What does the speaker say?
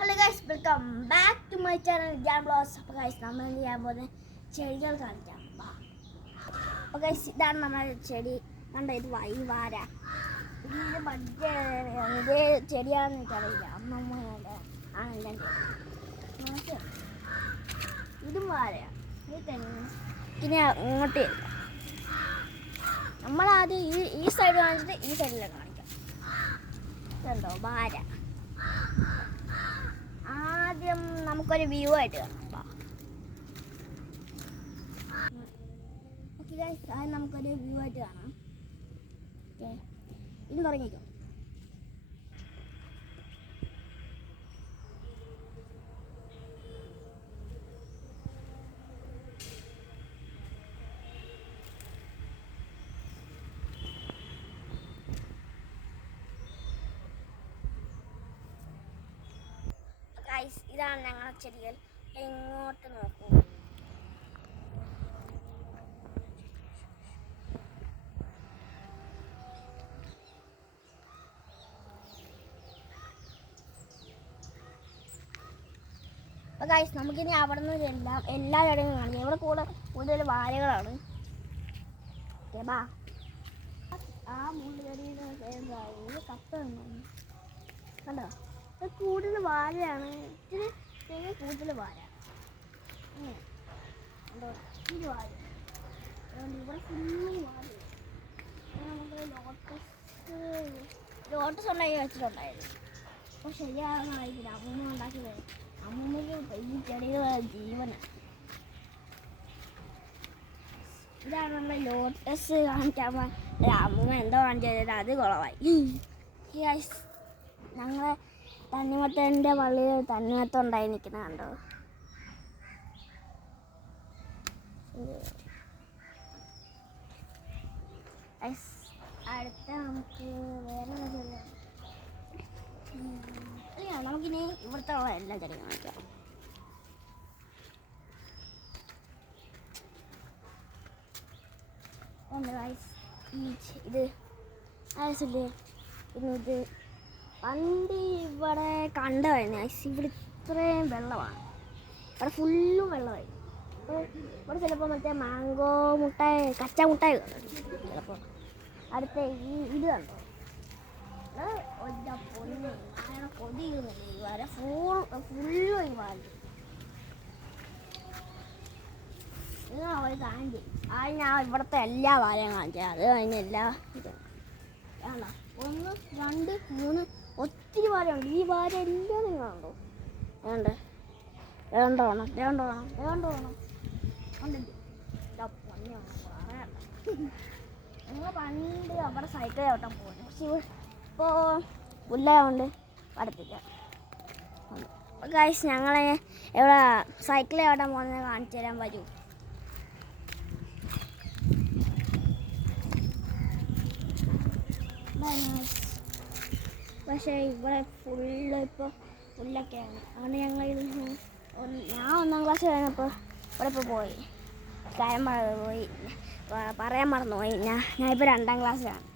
Hello guys, welcome back to my channel Jaan blogs. അപ്പോൾ guys, നമ്മൾ എന്ത് ചെയ്യാൻ പോകുന്നത് ചെടികൾ കാണിക്കാം. അപ്പോൾ ഗൈസ്, ഇതാണ് നമ്മുടെ ചെടി. കണ്ടോ, ഇത് വാര. ഇത് ഇത് ചെടിയാണെന്ന് എനിക്കറിയില്ല. അമ്മമ്മയുടെ ആണ് എൻ്റെ ചെടി. ഇതും വാരയാണ്. ഇത് തെങ്ങ്. ഇനി ഇങ്ങോട്ട് നമ്മളാദ്യം ഈ സൈഡ് കാണിച്ചിട്ട് ഈ സൈഡിലേക്ക് കാണിക്കാം. ഇതുണ്ടോ വാര. ആദ്യം നമുക്കൊരു വ്യൂ ആയിട്ട് കാണാം. ഓക്കെ ഗൈസ്, ആദ്യം നമുക്കൊരു വ്യൂ ആയിട്ട് കാണാം. ഓക്കെ, ഇനി തുടങ്ങിക്കോ. ഗൈസ്, ഇതാണ് ഞങ്ങളുടെ ചെടികൾ. ഇങ്ങോട്ട് നോക്കൂ. അപ്പോൾ ഗൈസ്, നമുക്കിനി അവിടെ നിന്ന് എല്ലാ ചെടികളും കാണിക്കാം. ഇവിടെ കൂടുതൽ വാഴകളാണ്. ഓക്കെ, ബാ. ആ മൂന്ന് ചെടിയുടെ കപ്പ കണ്ടോ, കൂടുതൽ വാഴയാണ്. ഇച്ചിരി കൂടുതൽ വാഴ. ഇച്ചിരി വാഴ. ഇവിടെ ഫുള്ളും വാഴ. നമുക്ക് ലോട്ടസ് ഉണ്ടാക്കി വെച്ചിട്ടുണ്ടായിരുന്നു. അപ്പോൾ ശരിയാകാനായിരിക്കില്ല. അമ്മൂമ്മ ഉണ്ടാക്കിയത്. അമ്മൂമ്മക്ക് ഈ ചെടികൾ ജീവനാണ്. ഇതാണ് നമ്മൾ ലോട്ടസ് കാണിക്കാൻ അമ്മൂമ്മ എന്തോ കാണിച്ചത്. അത് കുളമായി. ഞങ്ങളെ തണ്ണിമത്തൻ്റെ പള്ളിയിൽ തണ്ണിമത്തം ഉണ്ടായി നിൽക്കുന്ന കണ്ടോ. അടുത്ത നമുക്ക് വേറെ നമുക്കിനി ഇവിടുത്തെ ഉള്ള എല്ലാ ചെടിയും കാണിക്കാം. ഇത് ആയില്ലേ, പിന്നെ ഇത് പണ്ട് ഇവിടെ കണ്ടതായിരുന്നു. ഇവിടെ ഇത്രയും വെള്ളമാണ്. ഇവിടെ ഫുള്ളും വെള്ളമായി. ഇവിടെ ചിലപ്പോൾ മറ്റേ മാംഗോ മുട്ടായി, കച്ച മുട്ടായി ചിലപ്പോൾ. അടുത്ത ഇത് കണ്ടോ, പൊന്നി അങ്ങനെ കൊതിയുന്നില്ല. ഈ വര ഫുള്ളും ഈ വാഴ. ഇത് അവർ കാണിച്ചു. അത് ഞാൻ ഇവിടുത്തെ എല്ലാ വാഴയും കാണിച്ചത്. അത് കഴിഞ്ഞ എല്ലാ ഇതും വേണ്ട. 1, 2, 3 ഒത്തിരി വാരയുണ്ട്. ഈ വാര എല്ലാം നിങ്ങൾ കണ്ടോ. വേണ്ടോണം നിങ്ങൾ പണ്ട് അവിടെ സൈക്കിൾ ചവിട്ടാൻ പോകുന്നു. പക്ഷെ ഇപ്പോൾ പുല്ലായതുകൊണ്ട് പടത്തില്ല. ഗൈസ്, ഞങ്ങളെ എവിടെ സൈക്കിൾ ചവിട്ടാൻ പോകുന്നത് കാണിച്ചു തരാൻ വരൂ. പക്ഷേ ഇവിടെ ഫുള്ള് ഇപ്പോൾ പുല്ലൊക്കെയാണ്. അതുകൊണ്ട് ഞാൻ 1ാം ക്ലാസ് കഴിഞ്ഞപ്പോൾ ഇവിടെ ഇപ്പോൾ പോയി പറയാൻ മറന്നുപോയി. ഞാനിപ്പോൾ 2ാം ക്ലാസ്സിലാണ്.